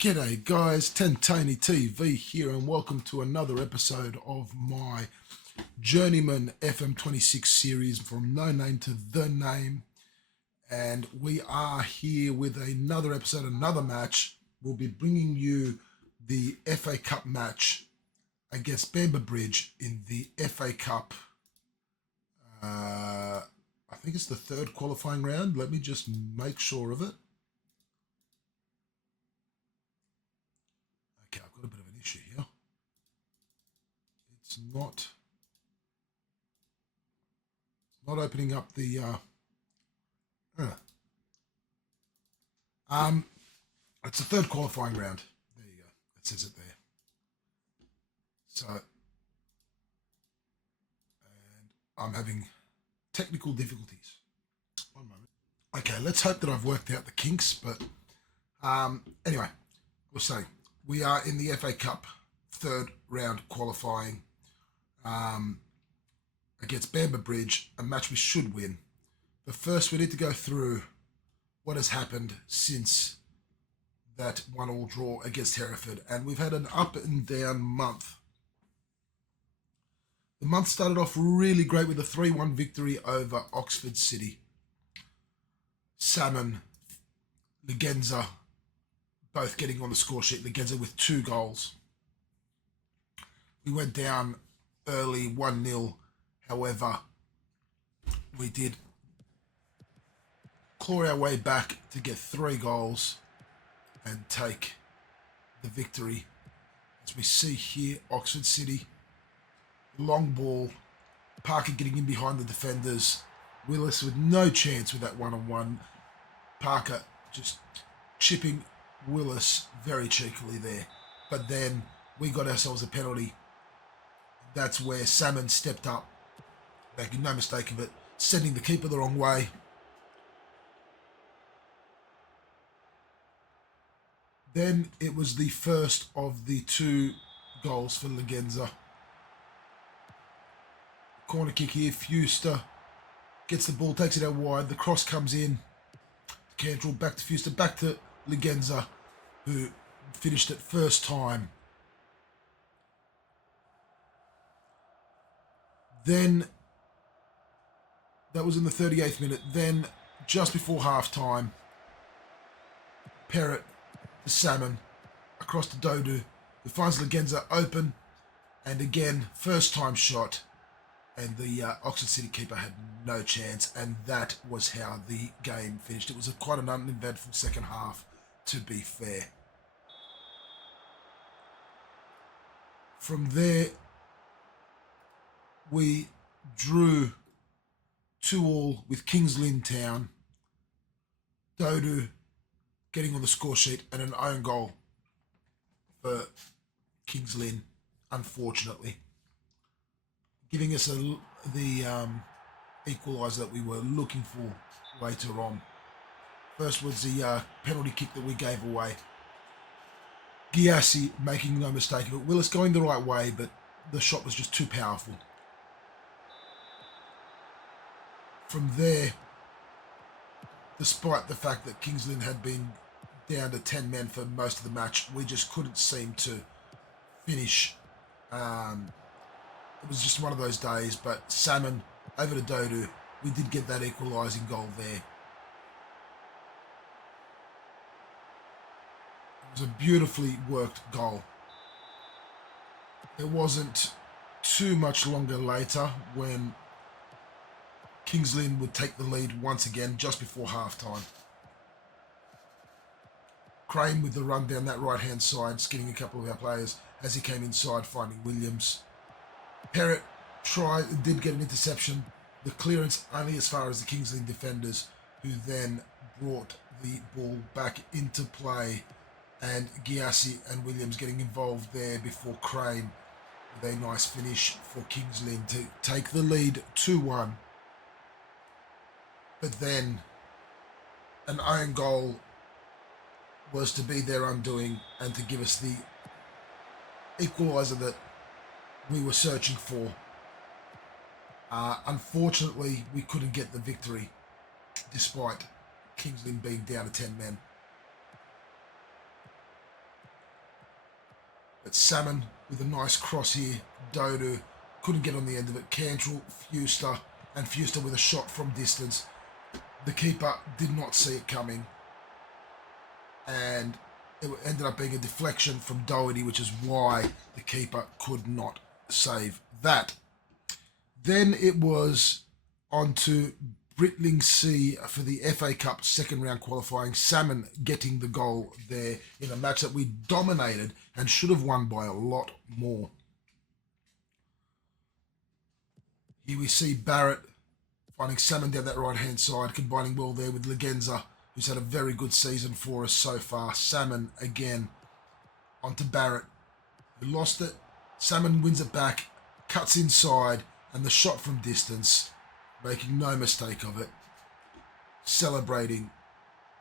G'day guys, Tentani TV here and welcome to another episode of my Journeyman FM26 series from No Name to The Name. And we are here with another episode, another match. We'll be bringing you the FA Cup match against Bamber Bridge in the FA Cup. I think it's the third qualifying round. Let me just make sure of it. Okay, I've got a bit of an issue here. It's not opening up the it's the third qualifying round. There you go. It says it there. So, and I'm having technical difficulties. One moment. Okay, let's hope that I've worked out the kinks, but anyway, we'll say we are in the FA Cup third round qualifying against Bamber Bridge, a match we should win. But first, we need to go through what has happened since that 1-1 draw against Hereford, and we've had an up and down month. The month started off really great with a 3-1 victory over Oxford City. Salmon, Legenza, both getting on the score sheet. Legenza with 2 goals. We went down early 1-0. However, we did claw our way back to get 3 goals and take the victory. As we see here, Oxford City, long ball, Parker getting in behind the defenders, Willis with no chance with that 1-on-1. Parker just chipping Willis very cheekily there. But then we got ourselves a penalty. That's where Salmon stepped up, making no mistake of it, sending the keeper the wrong way. Then it was the first of the 2 goals for Legenza. Corner kick here, Fuster gets the ball, takes it out wide, the cross comes in, Cantrell back to Fuster, back to Legenza, who finished it first time. Then, that was in the 38th minute, then just before half time, Perrott to Salmon, across to Dodu, who finds Legenza open, and again, first time shot, and the Oxford City keeper had no chance, and that was how the game finished. It was quite an uneventful second half, to be fair. From there, we drew 2-2 with Kings Lynn Town. Dodu getting on the score sheet and an own goal for Kings Lynn, unfortunately, giving us the equaliser that we were looking for later on. First was the penalty kick that we gave away. Giassi making no mistake of it. Willis going the right way, but the shot was just too powerful. From there, despite the fact that Kings Lynn had been down to 10 men for most of the match, we just couldn't seem to finish. It was just one of those days, but Salmon over to Dodu, we did get that equalising goal there. It was a beautifully worked goal. It wasn't too much longer later when Kings Lynn would take the lead once again just before half-time. Crane with the run down that right-hand side, skinning a couple of our players as he came inside, finding Williams. Perrott did get an interception, the clearance only as far as the Kings Lynn defenders, who then brought the ball back into play, and Giassi and Williams getting involved there before Crane with a nice finish for Kings Lynn to take the lead 2-1. But then an own goal was to be their undoing and to give us the equaliser that we were searching for. Unfortunately, we couldn't get the victory despite Kings Lynn being down to 10 men. But Salmon with a nice cross here. Dodo couldn't get on the end of it. Cantrell, Fuster with a shot from distance. The keeper did not see it coming. And it ended up being a deflection from Doherty, which is why the keeper could not save that. Then it was on to Britling C for the FA Cup second round qualifying. Salmon getting the goal there in a match that we dominated and should have won by a lot more. Here we see Barrett finding Salmon down that right-hand side, combining well there with Legenza, who's had a very good season for us so far. Salmon again onto Barrett, who lost it. Salmon wins it back, cuts inside, and the shot from distance, making no mistake of it. Celebrating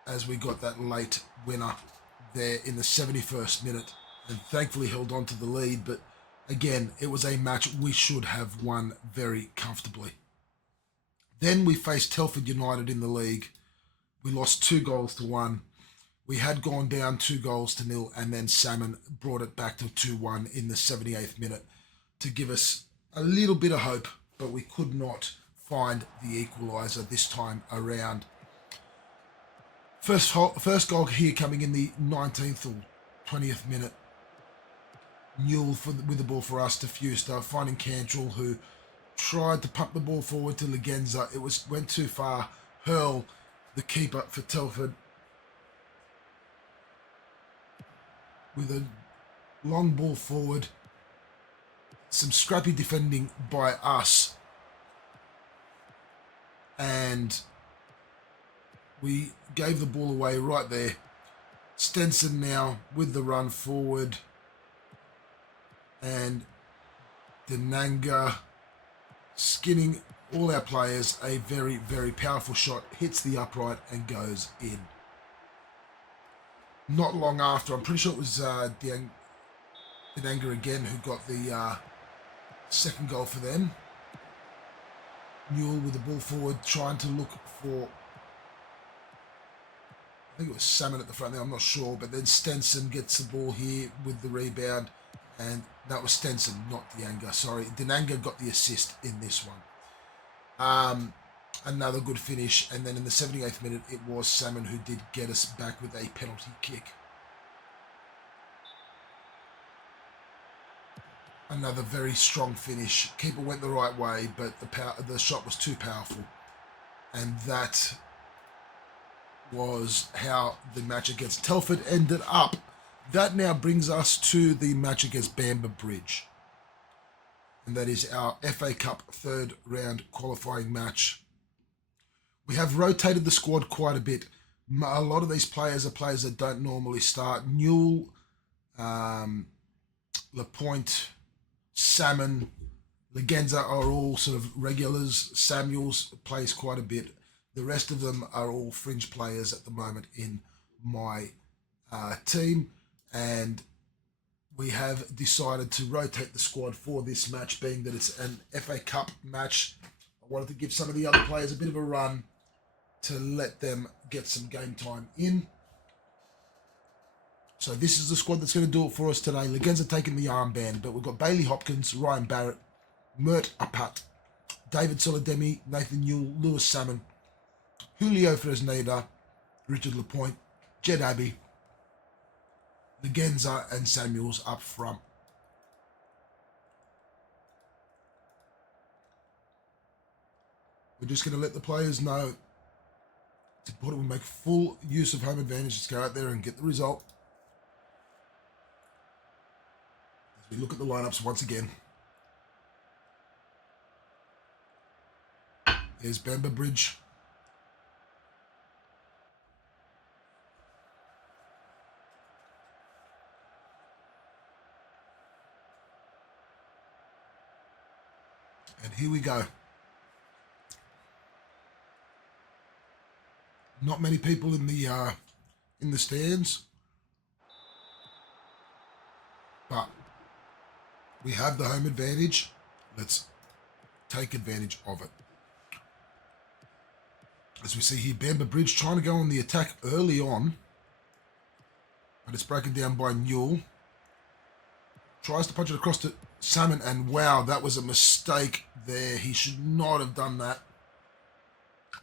as we got that late winner there in the 71st minute, and thankfully held on to the lead. But again, it was a match we should have won very comfortably. Then we faced Telford United in the league. We lost 2-1. We had gone down 2-0, and then Salmon brought it back to 2-1 in the 78th minute to give us a little bit of hope, but we could not find the equaliser this time around. First goal here coming in the 19th or 20th minute. Newell with the ball for us to Fuster, finding Cantrell, who tried to pump the ball forward to Legenza. It went too far. Hurl, the keeper for Telford, with a long ball forward. Some scrappy defending by us. And we gave the ball away right there. Stenson now with the run forward. And Denanga skinning all our players. A very, very powerful shot. Hits the upright and goes in. Not long after, I'm pretty sure it was Denanga again who got the second goal for them. Newell with the ball forward, trying to look for, I think it was Salmon at the front there, I'm not sure, but then Stenson gets the ball here with the rebound, and that was Stenson, not Denanga, sorry. Denanga got the assist in this one. Another good finish, and then in the 78th minute, it was Salmon who did get us back with a penalty kick. Another very strong finish. Keeper went the right way, but the shot was too powerful. And that was how the match against Telford ended up. That now brings us to the match against Bamber Bridge. And that is our FA Cup third round qualifying match. We have rotated the squad quite a bit. A lot of these players are players that don't normally start. Newell, Lapointe, Salmon, Legenza are all sort of regulars. Samuels plays quite a bit. The rest of them are all fringe players at the moment in my team. And we have decided to rotate the squad for this match, being that it's an FA Cup match. I wanted to give some of the other players a bit of a run to let them get some game time in. So this is the squad that's going to do it for us today. Legenza taking the armband, but we've got Bailey Hopkins, Ryan Barrett, Mert Apat, David Solademi, Nathan Newell, Lewis Salmon, Julio Fresneda, Richard Lapointe, Jed Abbey, Legenza and Samuels up front. We're just going to let the players know it's important we make full use of home advantage. Let's go out there and get the result. As we look at the lineups once again. There's Bamber Bridge. And here we go. Not many people in the stands, but we have the home advantage. Let's take advantage of it. As we see here, Bamber Bridge trying to go on the attack early on, but it's broken down by Newell. tries to punch it across to Salmon, and wow, that was a mistake there. He should not have done that.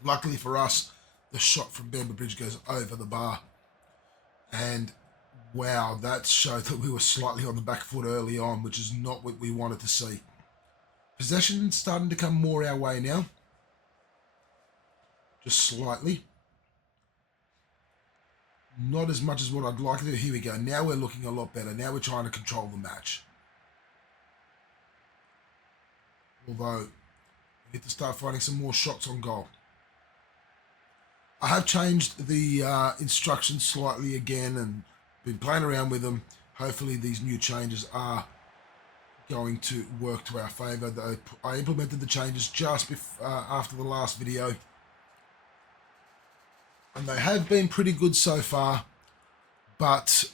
Luckily for us, the shot from Bamber Bridge goes over the bar. And wow, that showed that we were slightly on the back foot early on, which is not what we wanted to see. Possession starting to come more our way now. Just slightly. Not as much as what I'd like to do. Here we go. Now we're looking a lot better. Now we're trying to control the match. Although, we need to start finding some more shots on goal. I have changed the instructions slightly again and been playing around with them. Hopefully these new changes are going to work to our favour. I implemented the changes just after the last video. And they have been pretty good so far. But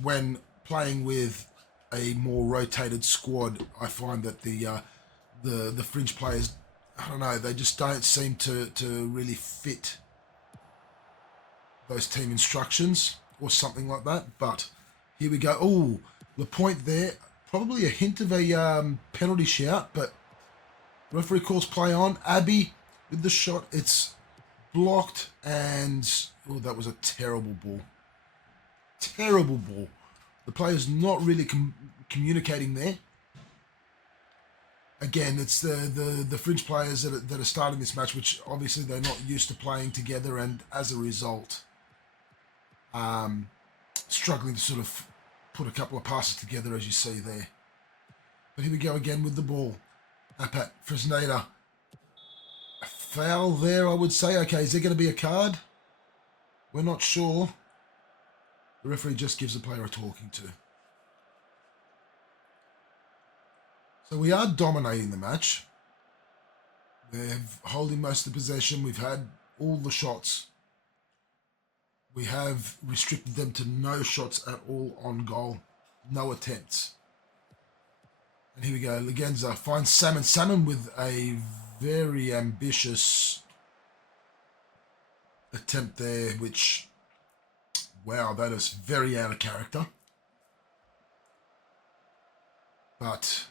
when playing with a more rotated squad, I find that the fringe players, I don't know, they just don't seem to really fit those team instructions or something like that. But here we go. Oh, the point there, probably a hint of a penalty shout, but referee calls play on. Abbey with the shot. It's blocked, and oh, that was a terrible ball. Terrible ball. The player's not really communicating there. Again, it's the fringe players that are starting this match, which obviously they're not used to playing together, and as a result, struggling to sort of put a couple of passes together, as you see there. But here we go again with the ball. Apat Fresneda. A foul there, I would say. Okay, is there going to be a card? We're not sure. The referee just gives the player a talking to. So we are dominating the match. They're holding most of the possession. We've had all the shots. We have restricted them to no shots at all on goal. No attempts. And here we go. Legenza finds Salmon. Salmon with a very ambitious attempt there, which, wow, that is very out of character. But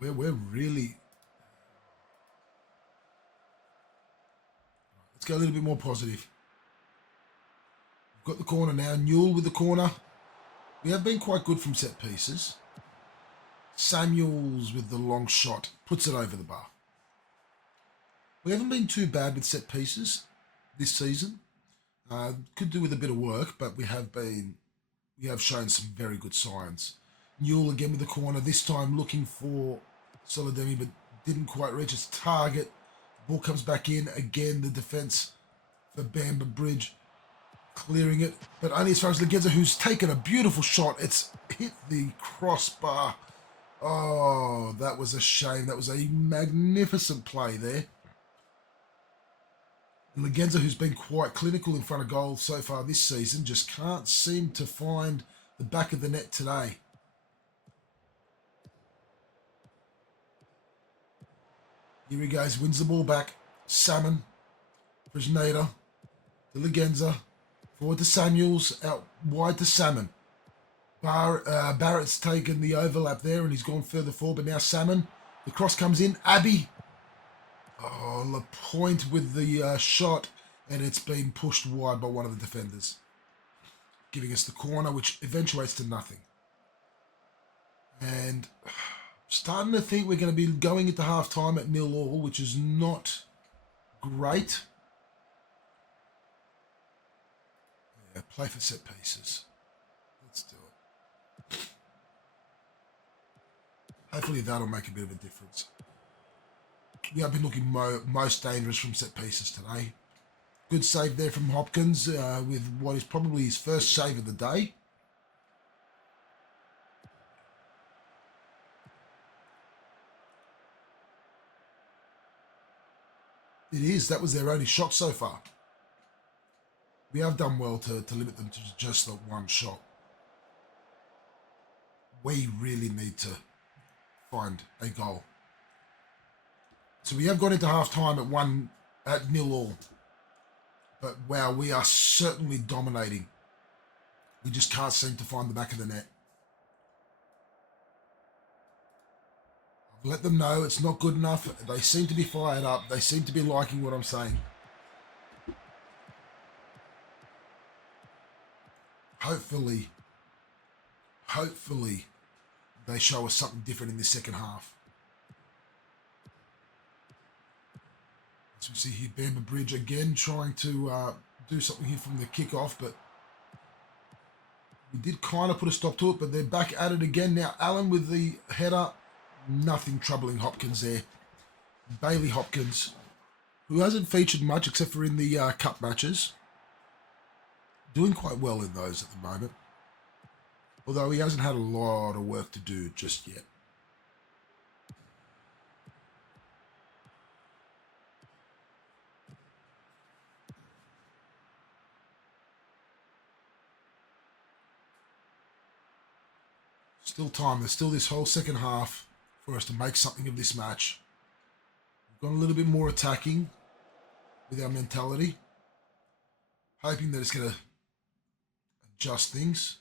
we're really... Let's go a little bit more positive. We've got the corner now. Newell with the corner. We have been quite good from set pieces. Samuels with the long shot puts it over the bar. We haven't been too bad with set pieces this season. Could do with a bit of work, but we have shown some very good signs. Newell again with the corner, this time looking for Solidemi, but didn't quite reach its target. Ball comes back in again. The defence for Bamber Bridge clearing it, but only as far as Legenza, who's taken a beautiful shot. It's hit the crossbar. Oh, that was a shame. That was a magnificent play there. Legenza, who's been quite clinical in front of goal so far this season, just can't seem to find the back of the net today. Here he goes, wins the ball back. Salmon, Fresneda, to Legenza, forward to Samuels, out wide to Salmon. Barrett's taken the overlap there and he's gone further forward, but now Salmon. The cross comes in. Abbey. Oh, Lapointe with the shot, and it's been pushed wide by one of the defenders, giving us the corner, which eventuates to nothing. And starting to think we're going to be going into half-time at 0-0, which is not great. Yeah, play for set pieces. Let's do it. Hopefully that'll make a bit of a difference. We have been looking most dangerous from set pieces today. Good save there from Hopkins with what is probably his first save of the day. It is. That was their only shot so far. We have done well to limit them to just the one shot. We really need to find a goal. So we have gone into half-time at 0-0. But wow, we are certainly dominating We just can't seem to find the back of the net. I've let them know it's not good enough. They seem to be fired up. They seem to be liking what I'm saying. Hopefully, they show us something different in the second half. As we see here, Bamber Bridge again trying to do something here from the kickoff, but we did kind of put a stop to it, but they're back at it again. Now, Allen with the header, nothing troubling Hopkins there. Bailey Hopkins, who hasn't featured much except for in the cup matches, doing quite well in those at the moment. Although he hasn't had a lot of work to do just yet. Still time. There's still this whole second half for us to make something of this match. We've gone a little bit more attacking with our mentality. Hoping that it's going to adjust things.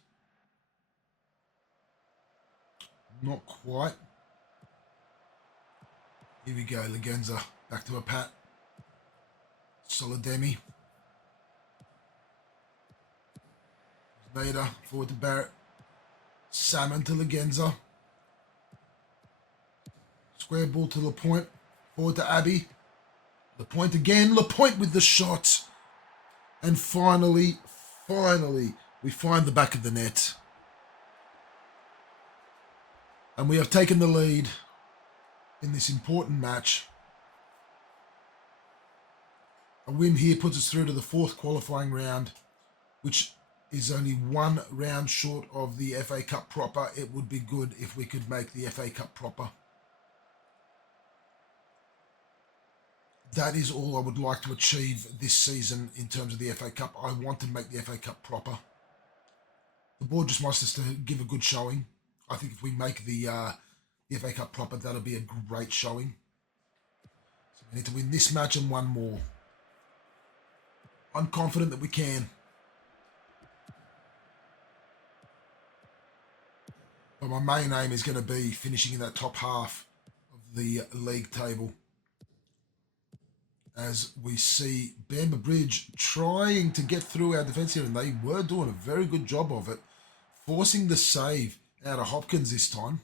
Not quite. Here we go. Legenza back to a pat. Solidemi. Nader forward to Barrett. Salmon to Legenza. Square ball to Lapointe. Forward to Abbey. Lapointe again. Lapointe with the shot. And finally, we find the back of the net. And we have taken the lead in this important match. A win here puts us through to the fourth qualifying round, which is only one round short of the FA Cup proper. It would be good if we could make the FA Cup proper. That is all I would like to achieve this season in terms of the FA Cup. I want to make the FA Cup proper. The board just wants us to give a good showing. I think if we make the FA Cup proper, that'll be a great showing. So we need to win this match and one more. I'm confident that we can. But my main aim is going to be finishing in that top half of the league table. As we see Bamber Bridge trying to get through our defence here, and they were doing a very good job of it, forcing the save out of Hopkins this time.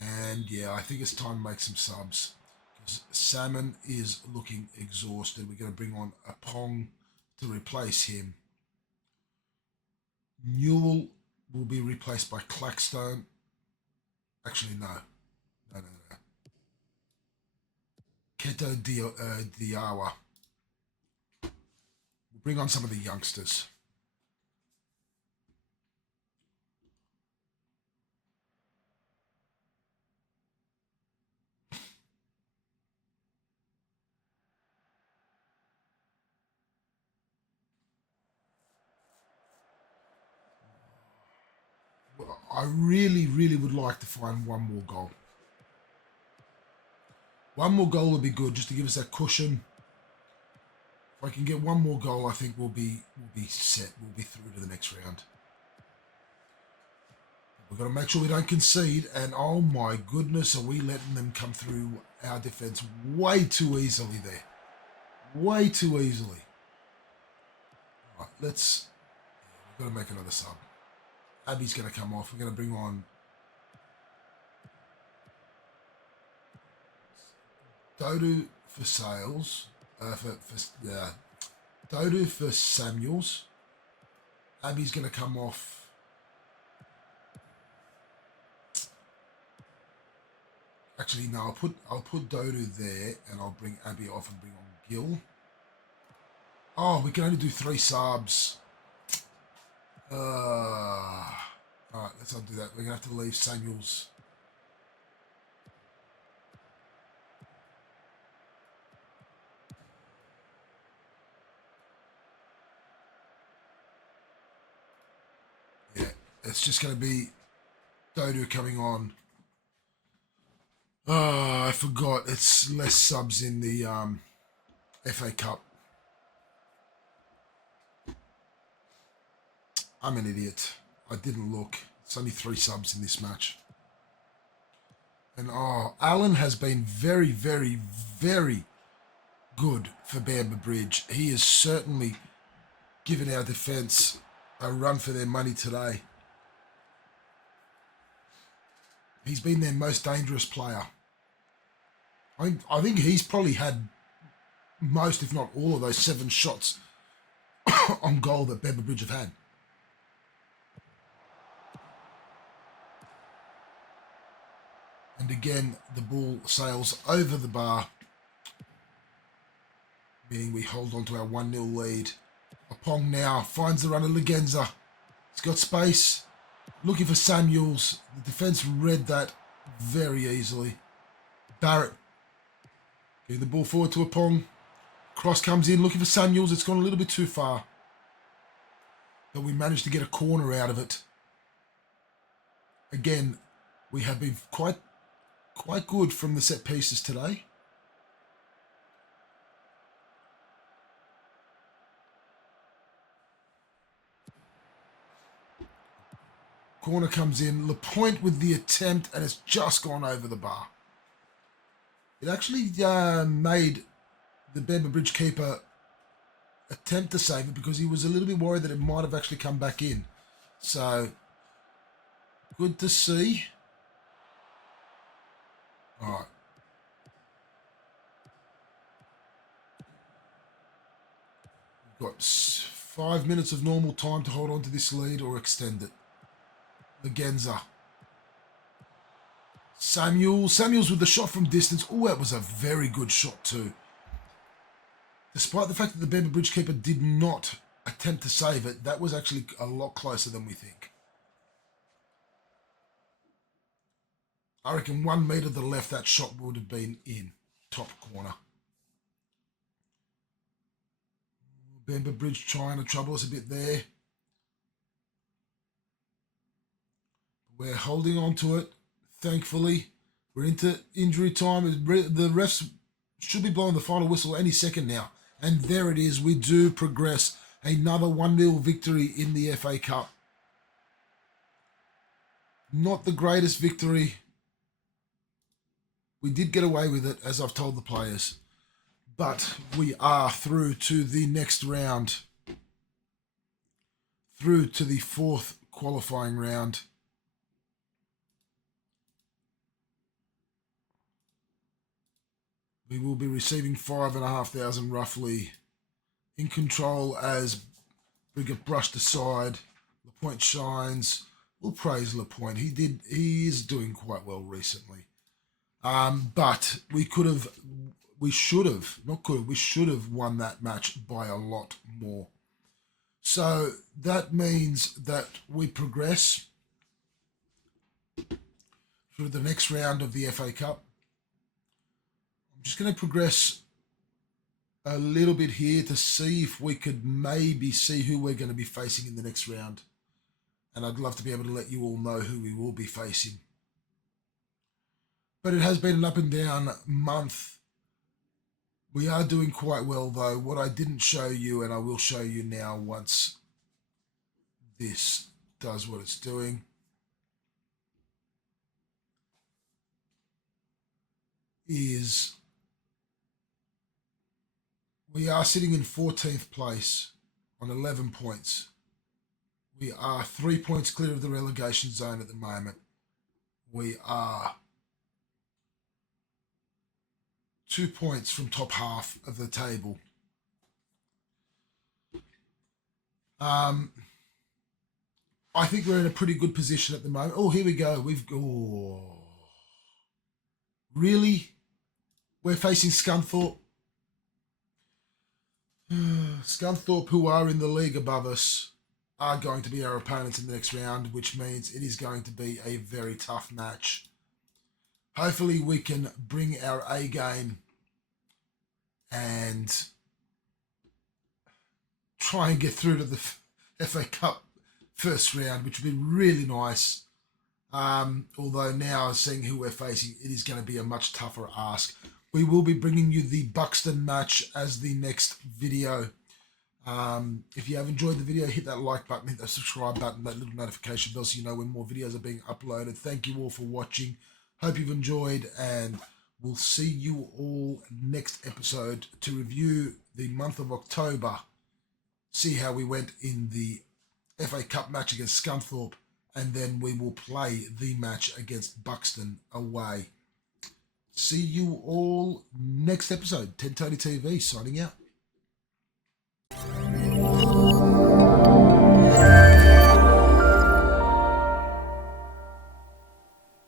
And yeah, I think it's time to make some subs, because Salmon is looking exhausted. We're going to bring on a Pong to replace him. Newell will be replaced by Clackstone. Actually, no. Keto Diawa. We'll bring on some of the youngsters. I really would like to find one more goal. One more goal would be good, just to give us that cushion. If I can get one more goal, I think we'll be set. We'll be through to the next round. We've got to make sure we don't concede. And oh my goodness, are we letting them come through our defence way too easily there. Way too easily. Right, we've got to make another sub. Abby's going to come off. We're going to bring on Dodu for Sales. Dodu for Samuels. Abby's going to come off. Actually, no. I'll put Dodu there, and I'll bring Abby off and bring on Gill. Oh, we can only do 3 subs. Alright, let's not do that. We're going to have to leave Samuels. Yeah, it's just going to be Dodu coming on. Oh, I forgot. It's less subs in the FA Cup. I'm an idiot. I didn't look. It's only 3 subs in this match. And Allen has been very, very, very good for Bamber Bridge. He has certainly given our defence a run for their money today. He's been their most dangerous player. I think he's probably had most, if not all, of those 7 shots on goal that Bamber Bridge have had. And again, the ball sails over the bar, meaning we hold on to our 1-0 lead. Apong now finds the runner, Legenza. He's got space, looking for Samuels. The defence read that very easily. Barrett getting the ball forward to Apong. Cross comes in, looking for Samuels. It's gone a little bit too far. But we managed to get a corner out of it. Again, we have been quite good from the set pieces today. Corner comes in, Lapointe with the attempt, and it's just gone over the bar. It actually made the Bamber Bridge keeper attempt to save it because he was a little bit worried that it might have actually come back in. So, good to see. All right. We've got 5 minutes of normal time to hold on to this lead or extend it. Legenza. Samuels with the shot from distance. Oh, that was a very good shot too. Despite the fact that the Bamber Bridge keeper did not attempt to save it, that was actually a lot closer than we think. I reckon 1 metre to the left, that shot would have been in. Top corner. Bamber Bridge trying to trouble us a bit there. We're holding on to it, thankfully. We're into injury time. The refs should be blowing the final whistle any second now. And there it is. We do progress. Another 1-0 victory in the FA Cup. Not the greatest victory. We did get away with it, as I've told the players. But we are through to the next round. Through to the 4th qualifying round. We will be receiving 5,500 roughly. In control as we get brushed aside. Lapointe shines. We'll praise Lapointe. He is doing quite well recently. But we should have won that match by a lot more. So that means that we progress through the next round of the FA Cup. I'm just going to progress a little bit here to see if we could maybe see who we're going to be facing in the next round. And I'd love to be able to let you all know who we will be facing. But it has been an up and down month. We are doing quite well though. What I didn't show you, and I will show you now once this does what it's doing, is we are sitting in 14th place on 11 points. We are 3 points clear of the relegation zone at the moment. We are 2 points from top half of the table. I think we're in a pretty good position at the moment. Oh, here we go. Really? We're facing Scunthorpe. Scunthorpe, who are in the league above us, are going to be our opponents in the next round, which means it is going to be a very tough match. Hopefully we can bring our A game and try and get through to the FA Cup first round, which would be really nice. Although now, seeing who we're facing, it is going to be a much tougher ask. We will be bringing you the Buxton match as the next video. If you have enjoyed the video, hit that like button, hit that subscribe button, that little notification bell so you know when more videos are being uploaded. Thank you all for watching. Hope you've enjoyed, and we'll see you all next episode to review the month of October. See how we went in the FA Cup match against Scunthorpe, and then we will play the match against Buxton away. See you all next episode. 10 Tony TV signing out.